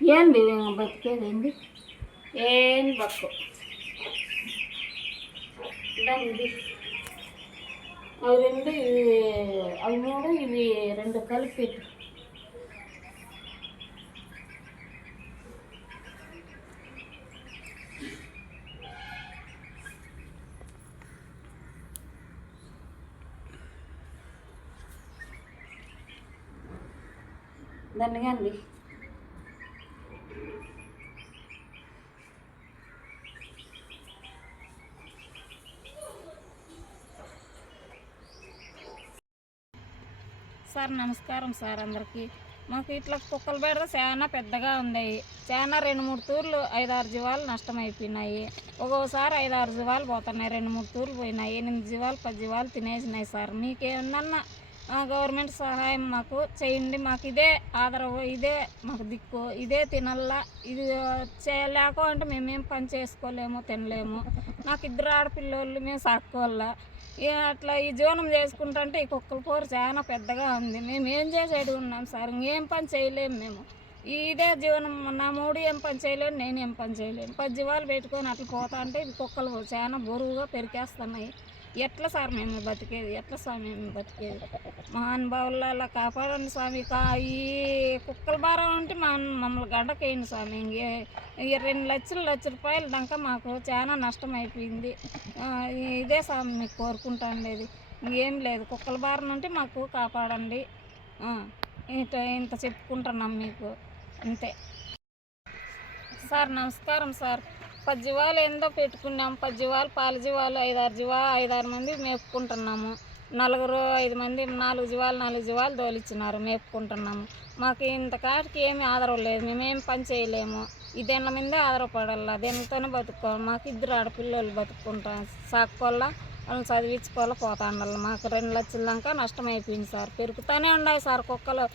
ఏంది బతికేది ఏంది ఏంది బతుకు ఇది అవి రెండు ఇవి అవి మూడు ఇవి రెండు కలిపి పెట్టు. దాన్ని కానీ సార్ నమస్కారం సార్ అందరికీ. మాకు ఇట్లా కుక్కల బెడద చాలా పెద్దగా ఉన్నాయి. చాలా 2-3 తూర్లు 5-6 జీవాలు నష్టం అయిపోయినాయి. ఒక్కోసారి 5-6 జీవాలు పోతున్నాయి, 2-3 తూర్లు పోయినాయి, 8 జీవాలు 10 జీవాలు తినేసినాయి సార్. మీకేమన్నా గవర్నమెంట్ సహాయం మాకు చేయండి. మాకు ఇదే ఆదరవు, ఇదే మాకు దిక్కు, ఇదే తినల్లా. ఇది చేయలేకుంటే మేమేం పని చేసుకోలేము, తినలేము. నాకు 2 ఆడపిల్లోళ్ళు, మేము సాక్కోవాలా. అట్లా ఈ జీవనం చేసుకుంటుంటే ఈ కుక్కల పోరు చాలా పెద్దగా ఉంది. మేము ఏం చేసేది ఉన్నాం సార్, ఇంకేం పని చేయలేము మేము. ఇదే జీవనం. నా మూడు ఏం పని చేయలేను, నేను ఏం పని చేయలేను. 10 జీవాలు పెట్టుకొని అట్లా పోతా అంటే ఈ కుక్కలు చాలా బరువుగా పెరికేస్తున్నాయి. ఎట్లా సార్ మేము బతికేది, ఎట్లా స్వామి మేము బతికేది? మహానుభావులు అలా కాపాడండి స్వామి. ఈ కుక్కల భారం ఉంటే మమ్మల్ని గంటకేయండి స్వామి. ఇంకే 2 లక్షల రూపాయలు దాకా మాకు చాలా నష్టం అయిపోయింది. ఇదే స్వామి మీకు కోరుకుంటాండేది, ఇంకేం లేదు. కుక్కల భారం ఉంటే మాకు కాపాడండి. ఇంత చెప్పుకుంటున్నాం మీకు, అంతే సార్. నమస్కారం సార్. 10 జీవాలు ఏందో పెట్టుకున్నాము. 10 జీవాలు పాల జీవాలు 5-6 మంది మేపుకుంటున్నాము. 5 మంది 4 జీవాలు తోలిచ్చినారు, మేపుకుంటున్నాము. మాకు ఇంత కాటికి ఏమీ ఆధారం లేదు, మేమేం పని చేయలేము. ఈ దేనిల మీదే ఆధారపడాలా, దేనితోనే బతుక్కోవాలి. మాకు 2 ఆడపిల్లలు బతుక్కుంటాం, సాక్కోవాలా, వాళ్ళని చదివించుకోవాలా, పోతాండాలి. మాకు 2 లక్షల దాకా నష్టం అయిపోయింది సార్. పెరుగుతూనే ఉన్నాయి సార్ కుక్కలు.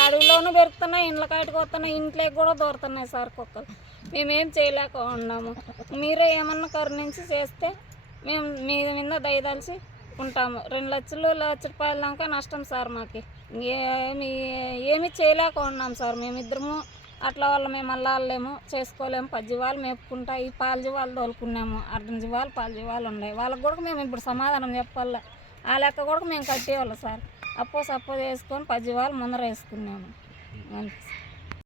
అడవిలోనూ పెరుగుతున్నాయి, ఇండ్ల కాటికి వస్తున్నాయి, ఇంట్లోకి కూడా దూరుతున్నాయి సార్ కుక్కలు. మేమేం చేయలేక ఉన్నాము. మీరే ఏమన్నా కరుణించి చేస్తే మేము మీ మీద దయదలిచి ఉంటాము. 2 లక్షల రూపాయల దాకా నష్టం సార్. మాకు ఏమీ చేయలేక ఉన్నాం సార్. మేమిద్దరము అట్లా వల్ల మేము అల్లాలేము, చేసుకోలేము. 10 జీవాలు మేపుకుంటా ఈ పాల జీవాలు తోలుకున్నాము. 1/2 జీవాలు పాల జీవాలు ఉన్నాయి. వాళ్ళకి కూడా మేము ఇప్పుడు సమాధానం చెప్పాలా. ఆ లెక్క కూడా మేము కట్టేవాళ్ళం సార్. అప్పో సప్పో చేసుకొని 10 జీవాలు ముందర వేసుకున్నాము.